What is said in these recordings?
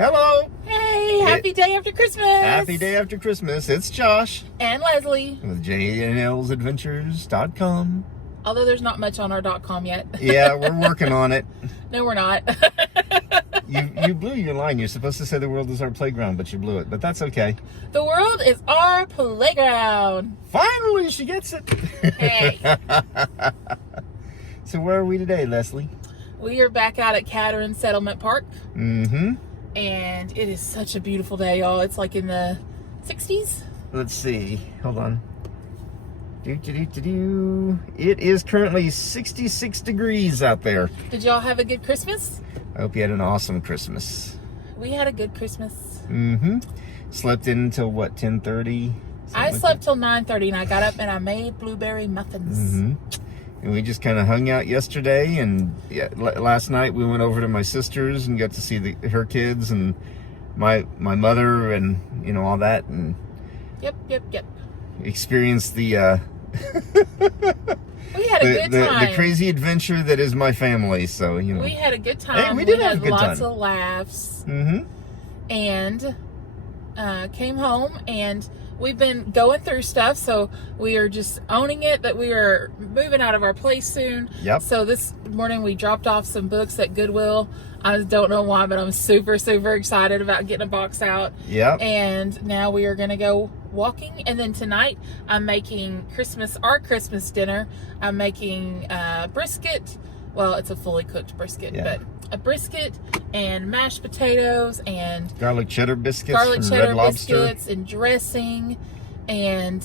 Hello. Hey, happy day after Christmas. Happy day after Christmas. It's Josh And Leslie. with JNLsadventures.com. Although there's not much on our .com yet. Yeah, we're working on it. No, we're not. You blew your line. You're supposed to say the world is our playground, but you blew it. But that's okay. The world is our playground. Finally, she gets it. Hey. So where are we today, Leslie? We are back out at Cadron Settlement Park. Mm-hmm. And it is such a beautiful day, y'all. It's like in the 60s. Let's see. Hold on. It is currently 66 degrees out there. Did y'all have a good Christmas? I hope you had an awesome Christmas. We had a good Christmas. Mm-hmm. Slept in until what, 10:30? I slept till 9:30 and I got up and I made blueberry muffins. Mm-hmm. And we just kind of hung out yesterday, and last night we went over to my sister's and got to see her kids and my mother and all that, and Yep. experienced the We had a good time. the crazy adventure that is my family. So we had a good time. Hey, we did have a good lots time. of laughs. Mm-hmm. And came home, and we've been going through stuff, so we are just owning it that we are moving out of our place soon. Yep. So this morning we dropped off some books at Goodwill. I don't know why, but I'm super excited about getting a box out. Yep. And now we are going to go walking, and then tonight I'm making our Christmas dinner. I'm making brisket. Well, it's a fully cooked brisket, Yeah. but a brisket and mashed potatoes and Garlic cheddar biscuits from Red Lobster. biscuits and dressing, and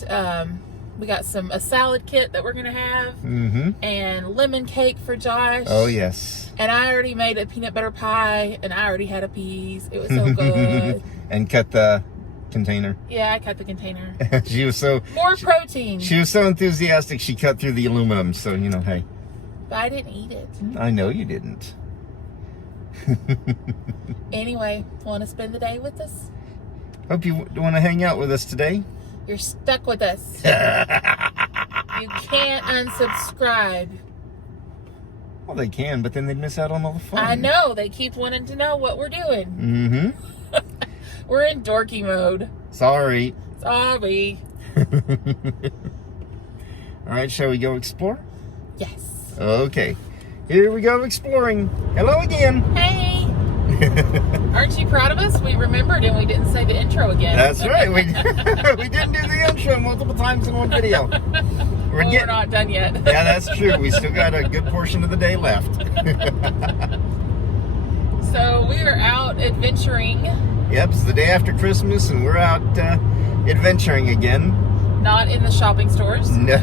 we got a salad kit that we're gonna have, Mm-hmm. and lemon cake for Josh. Oh yes. And I already made a peanut butter pie, and I already had a piece. It was so good. And cut the container. Yeah, I cut the container. She was so More protein. She was so enthusiastic. She cut through the aluminum. So hey. But I didn't eat it. I know you didn't. Anyway, want to spend the day with us? Hope you want to hang out with us today. You're stuck with us. You can't unsubscribe. Well, they can, but then they'd miss out on all the fun. I know. They keep wanting to know what we're doing. Mm-hmm. We're in dorky mode. Sorry. Sorry. All right, shall we go explore? Yes. Okay. Here we go exploring. Hello again. Hey. Aren't you proud of us? We remembered and we didn't say the intro again. That's right. We didn't do the intro multiple times in one video. We're not done yet. Yeah, that's true. We still got a good portion of the day left. So we are out adventuring. Yep, it's the day after Christmas, and we're out adventuring again. Not in the shopping stores. No.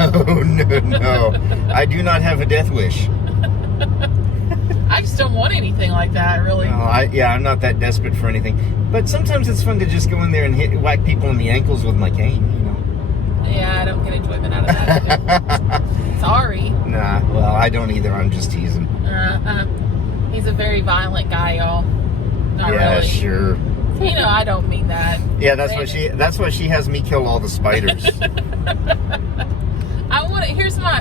I do not have a death wish. I just don't want anything like that, really. No, I'm not that desperate for anything. But sometimes it's fun to just go in there and whack people in the ankles with my cane, Yeah, I don't get enjoyment out of that. Sorry. Nah, well, I don't either. I'm just teasing. He's a very violent guy, y'all. Not Yeah, really. sure. I don't mean that. Yeah, that's why she has me kill all the spiders.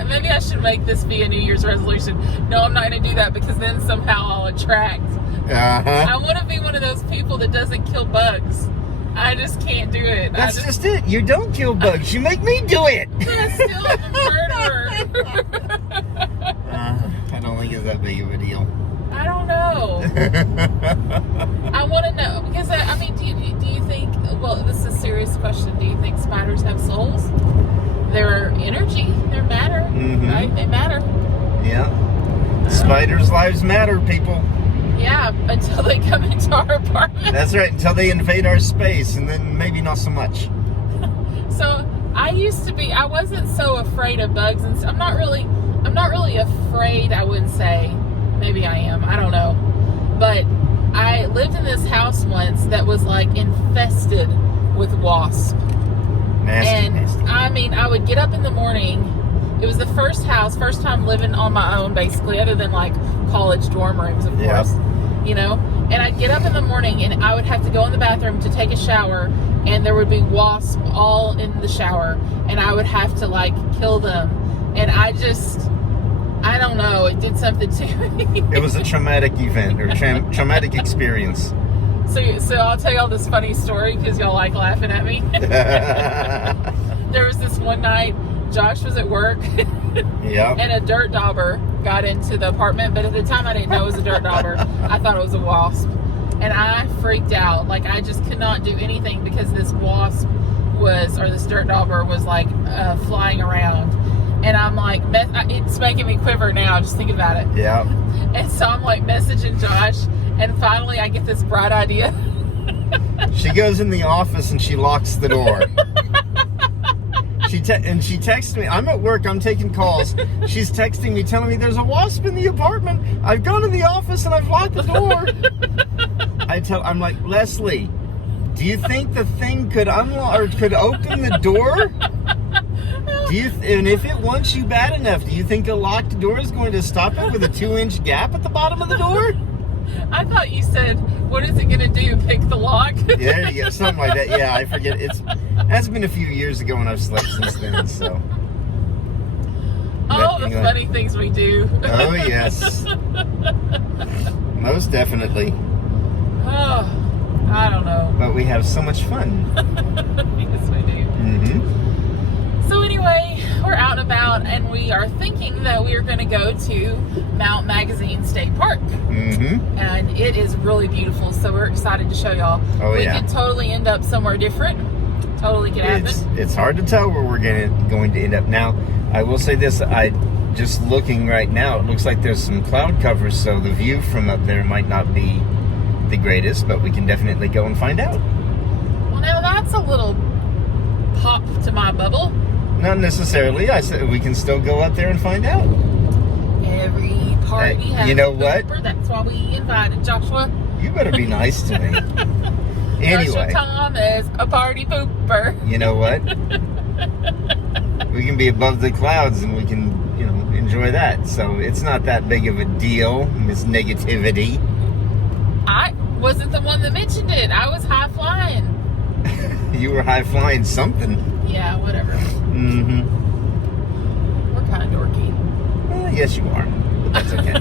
Maybe I should make this be a New Year's resolution. No, I'm not going to do that, because then somehow I'll attract. Uh-huh. I want to be one of those people that doesn't kill bugs. I just can't do it. That's just it. You don't kill bugs. You make me do it. I still am a murderer. I don't think it's that big of a deal. I don't know. I want to know, because do you think? Well, this is a serious question. Do you think spiders have souls? They're energy. They're matter. Mm-hmm. Right? They matter. Yeah. Spiders' lives matter, people. Yeah, until they come into our apartment. That's right. Until they invade our space, and then maybe not so much. So I wasn't so afraid of bugs, and I'm not really afraid. I wouldn't say. Maybe I am. I don't know. But I lived in this house once that was like infested with wasps. Nasty. I would get up in the morning. It was the first time living on my own, basically, other than like college dorm rooms, of course. And I'd get up in the morning and I would have to go in the bathroom to take a shower, and there would be wasps all in the shower, and I would have to kill them. And I don't know, it did something to me. It was a traumatic event or traumatic experience. So I'll tell y'all this funny story because y'all like laughing at me. There was this one night, Josh was at work, Yeah. and a dirt dauber got into the apartment. But at the time, I didn't know it was a dirt dauber. I thought it was a wasp, and I freaked out. Like I just could not do anything because this wasp this dirt dauber was like flying around, and I'm like, it's making me quiver now just thinking about it. Yeah. And so I'm like messaging Josh, and finally I get this bright idea. She goes in the office and she locks the door. She texts me. I'm at work. I'm taking calls. She's texting me, telling me there's a wasp in the apartment. I've gone in the office and I've locked the door. I'm like, Leslie, do you think the thing could unlock or could open the door? And if it wants you bad enough, do you think a locked door is going to stop it with a 2-inch gap at the bottom of the door? I thought you said, what is it going to do? Pick the lock? Yeah, there you go. Something like that. Yeah, I forget. That's been a few years ago and I've slept since then, so. All the funny things we do. Oh, yes. Most definitely. Oh, I don't know. But we have so much fun. Yes, we do. Mm-hmm. So anyway, we're out and about, and we are thinking that we are going to go to Mount Magazine State Park. Mm-hmm. And it is really beautiful, so we're excited to show y'all. Oh, we yeah. could totally end up somewhere different. Totally could happen. It's hard to tell where we're going to end up. Now, I will say this. Just looking right now, it looks like there's some cloud covers, so the view from up there might not be the greatest, but we can definitely go and find out. Well, now that's a little pop to my bubble. Not necessarily. I said we can still go out there and find out. Every party has you know a what? pooper. That's why we invited Joshua. You better be nice to me. Anyway. Joshua Tom is a party pooper. You know what? We can be above the clouds and we can, enjoy that. So it's not that big of a deal, Miss Negativity. I wasn't the one that mentioned it. I was high flying. You were high flying something. Yeah, whatever. Mm-hmm. We're kind of dorky. Well, yes, you are. But that's okay.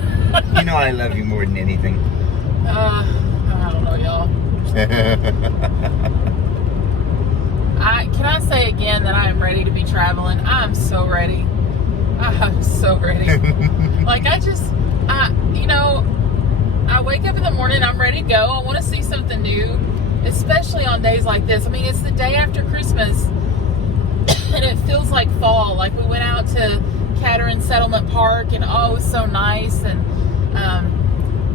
You know I love you more than anything. I don't know, y'all. Can I say again that I am ready to be traveling? I'm so ready. I'm so ready. Like, I wake up in the morning, I'm ready to go. I want to see something new, especially on days like this. I mean, it's the day after Christmas, and it feels like fall. Like, we went out to Cadron Settlement Park, and it was so nice. And I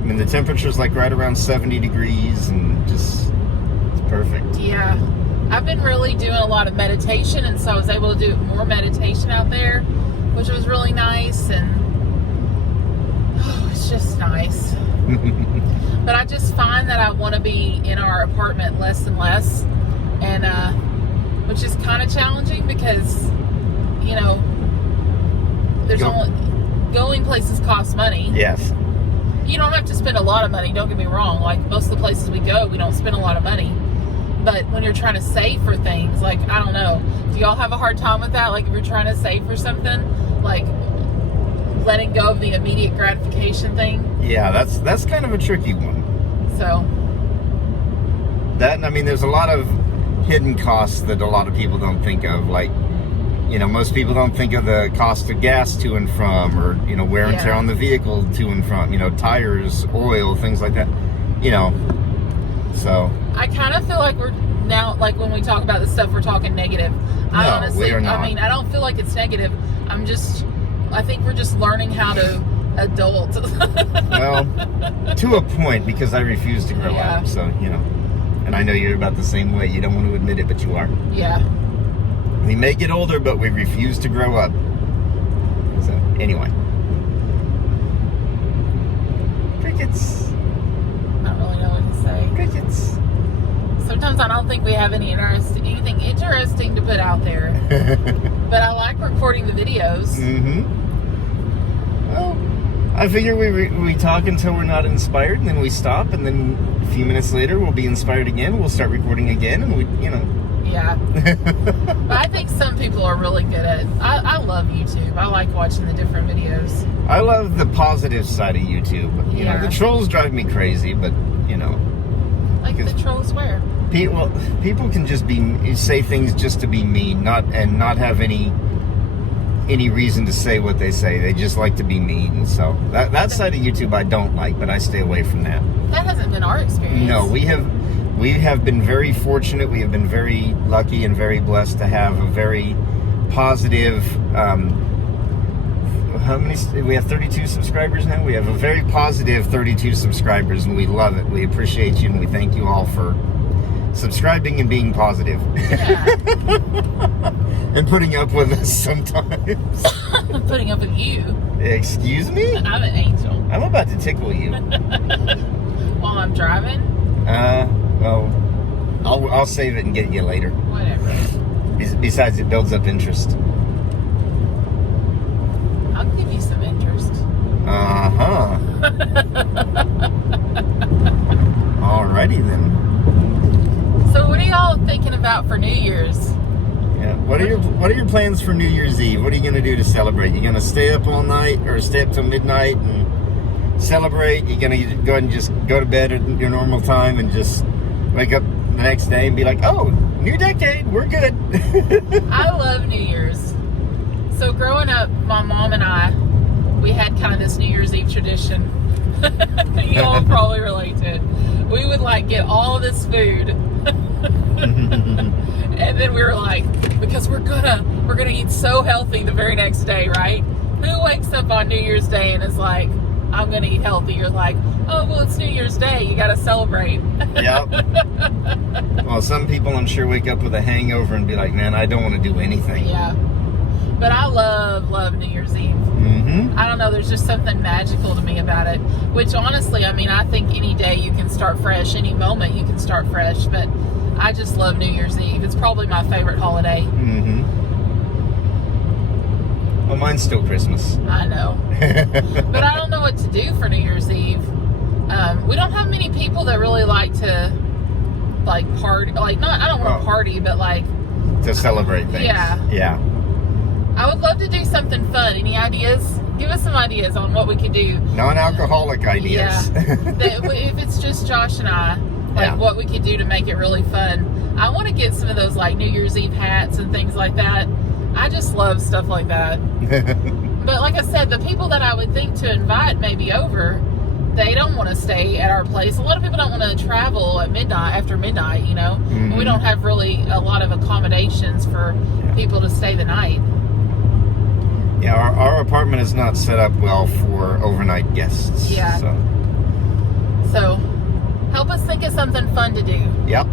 mean, the temperature's like right around 70 degrees, and just, it's perfect. Yeah. I've been really doing a lot of meditation, and so I was able to do more meditation out there, which was really nice, and it's just nice. But I just find that I want to be in our apartment less and less, and which is kind of challenging because, there's only going places cost money. Yes. You don't have to spend a lot of money, don't get me wrong. Like, most of the places we go, we don't spend a lot of money. But when you're trying to save for things, like, I don't know, do y'all have a hard time with that? Like, if you're trying to save for something, like letting go of the immediate gratification thing? Yeah, that's kind of a tricky one. So. That, I mean, there's a lot of hidden costs that a lot of people don't think of. Like, most people don't think of the cost of gas to and from, or, wear and tear on the vehicle to and from, tires, oil, things like that, so. I kind of feel like we're now, like, when we talk about this stuff, we're talking negative. I honestly, we are not. I mean, I don't feel like it's negative. I think we're just learning how to adult. Well, to a point, because I refuse to grow up, so, and I know you're about the same way. You don't want to admit it, but you are. Yeah. We may get older, but we refuse to grow up. So, anyway. Crickets. I don't really know what to say. Crickets. Sometimes I don't think we have anything interesting to put out there. But I like recording the videos. Mm-hmm. Well, I figure we talk until we're not inspired, and then we stop, and then a few minutes later we'll be inspired again. We'll start recording again, and Yeah. But I think some people are really good at it. I love YouTube. I like watching the different videos. I love the positive side of YouTube. The trolls drive me crazy, but, Like, the trolls where? People can just say things just to be mean, not have any reason to say what they say. They just like to be mean. So that side of YouTube I don't like, but I stay away from that. That hasn't been our experience. No, we have been very fortunate. We have been very lucky and very blessed to have a very positive. How many? We have 32 subscribers now. We have a very positive 32 subscribers, and we love it. We appreciate you, and we thank you all for subscribing and being positive. Yeah. And putting up with us sometimes. Putting up with you. Excuse me? I'm an angel. I'm about to tickle you. While I'm driving? Well, I'll save it and get you later. Whatever. Besides, it builds up interest. I'll give you some interest. Uh-huh. Alrighty then. So what are y'all thinking about for New Year's? Yeah. What are your plans for New Year's Eve? What are you gonna do to celebrate? You gonna stay up all night or stay up till midnight and celebrate? You gonna go ahead and just go to bed at your normal time and just wake up the next day and be like, oh, new decade, we're good. I love New Year's. So growing up, my mom and I, we had kind of this New Year's Eve tradition. You all probably relate to it. We would like get all this food. And then we were like, because we're gonna eat so healthy the very next day, right? Who wakes up on New Year's Day and is like, I'm gonna eat healthy? You're like, oh, well, it's New Year's Day, you gotta celebrate. Yep. Well, some people I'm sure wake up with a hangover and be like, man, I don't want to do anything. Yeah. But I love New Year's Eve. Mm-hmm. I don't know, there's just something magical to me about it. Which honestly, I mean, I think any day you can start fresh, any moment you can start fresh, but I just love New Year's Eve. It's probably my favorite holiday. Mm-hmm. Well, mine's still Christmas. I know. But I don't know what to do for New Year's Eve. We don't have many people that really like to, like, party. Like, not, I don't want to party, but like... To celebrate things. Yeah. Yeah. I would love to do something fun. Any ideas? Give us some ideas on what we could do. Non-alcoholic ideas. Yeah. If it's just Josh and I, like what we could do to make it really fun. I want to get some of those like New Year's Eve hats and things like that. I just love stuff like that. But like I said, the people that I would think to invite maybe over, they don't want to stay at our place. A lot of people don't want to travel at midnight, after midnight, you know. Mm-hmm. And we don't have really a lot of accommodations for people to stay the night. Yeah, our apartment is not set up well for overnight guests. Yeah. So help us think of something fun to do. Yep.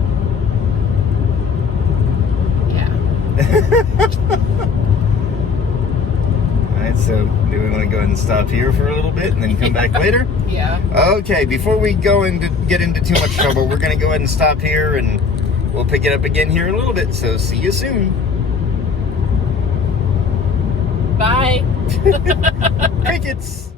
Yeah. Alright, so do we want to go ahead and stop here for a little bit and then come back later? Yeah. Okay, before we get into too much trouble, we're going to go ahead and stop here and we'll pick it up again here in a little bit. So see you soon. Bye. Crickets.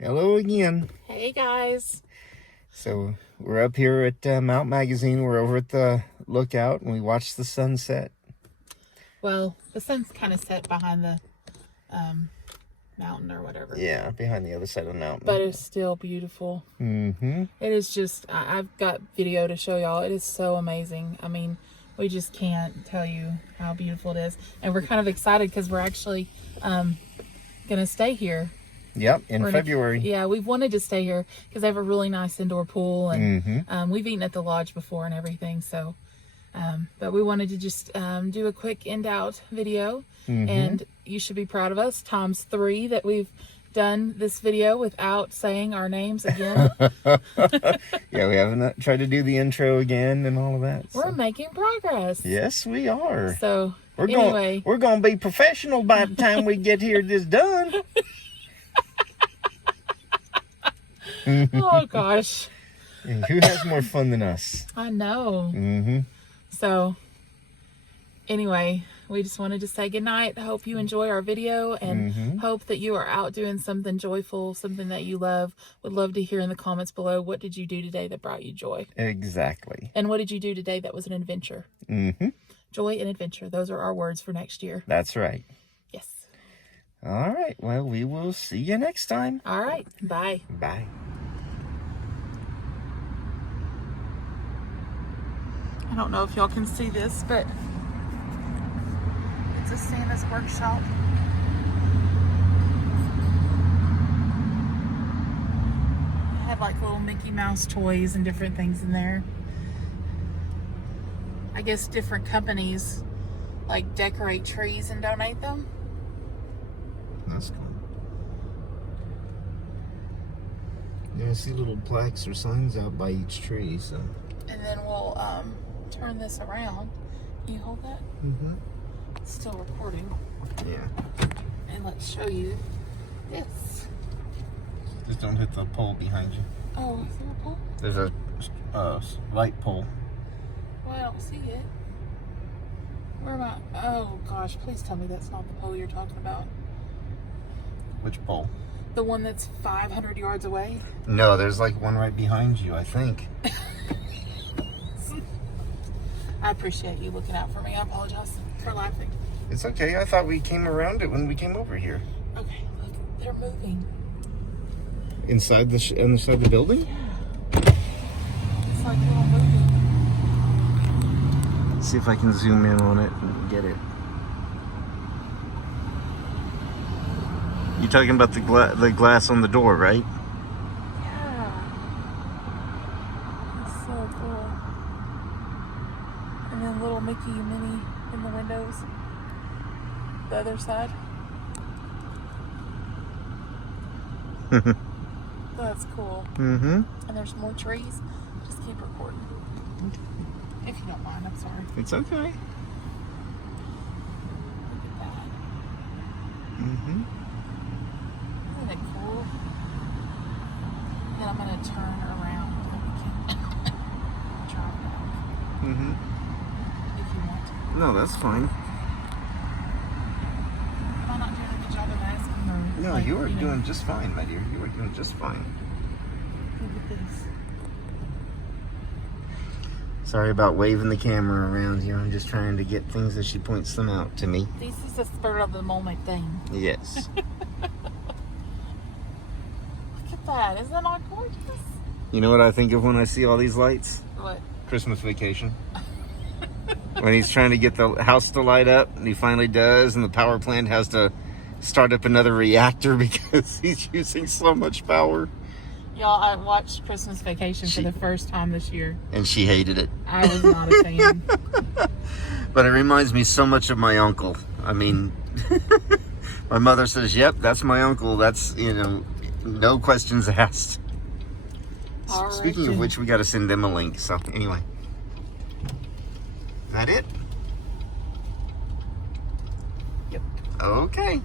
Hello again. Hey guys. So we're up here at Mount Magazine. We're over at the lookout and we watched the sunset. Well, the sun's kind of set behind the mountain or whatever. Yeah, behind the other side of the mountain. But it's still beautiful. Mm-hmm. It is just, I've got video to show y'all. It is so amazing. I mean, we just can't tell you how beautiful it is. And we're kind of excited because we're actually going to stay here. Yep, in February. Yeah, we've wanted to stay here because they have a really nice indoor pool. And we've eaten at the lodge before and everything. So, but we wanted to just do a quick end-out video. And you should be proud of us. Times 3 that we've done this video without saying our names again. Yeah, we haven't tried to do the intro again and all of that. We're making progress. Yes, we are. So we're going to be professional by the time we get here this done. Oh gosh. Who has more fun than us? I know. So anyway, we just wanted to say goodnight. I hope you enjoy our video and hope that you are out doing something joyful, something that you love. Would love to hear in the comments below, what did you do today that brought you joy? Exactly. And what did you do today that was an adventure? Joy and adventure. Those are our words for next year. That's right. Yes. All right. Well, we will see you next time. All right. Bye. Bye. I don't know if y'all can see this, but it's a Santa's workshop. I have like little Mickey Mouse toys and different things in there. I guess different companies like decorate trees and donate them. That's cool. Yeah, I see little plaques or signs out by each tree, so. And then we'll turn this around. Can you hold that? It's still recording. Yeah. And let's show you this. Just don't hit the pole behind you. Oh, is there a pole? There's a light pole. Well, I don't see it. Where am I? Oh gosh, please tell me that's not the pole you're talking about. Which pole? The one that's 500 yards away? No, there's like one right behind you, I think. I appreciate you looking out for me. I apologize for laughing. It's okay. I thought we came around it when we came over here. Okay, look, they're moving. Inside inside the building? Yeah. It's like little moving. Let's see if I can zoom in on it and get it. You're talking about the glass on the door, right? Yeah. It's so cool. And then little Mickey and Minnie in the windows. The other side. That's cool. And there's more trees. Just keep recording. If you don't mind, I'm sorry. It's okay. Look at that. Isn't it cool? And then I'm going to turn around and we can drive back. If you want to. No, that's fine. Am I not doing a good job of asking her? No, you are doing just fine, my dear. You are doing just fine. Look at this. Sorry about waving the camera around here. I'm just trying to get things as she points them out to me. This is a spur of the moment thing. Yes. Look at that. Isn't that not gorgeous? You know what I think of when I see all these lights? What? Christmas Vacation. When he's trying to get the house to light up, and he finally does, and the power plant has to start up another reactor because he's using so much power. Y'all, I watched Christmas Vacation for the first time this year. And she hated it. I was not a fan. But it reminds me so much of my uncle. I mean, my mother says, yep, that's my uncle. That's, no questions asked. All Speaking right, of which, we got to send them a link. So, anyway. Is that it? Yep. Okay.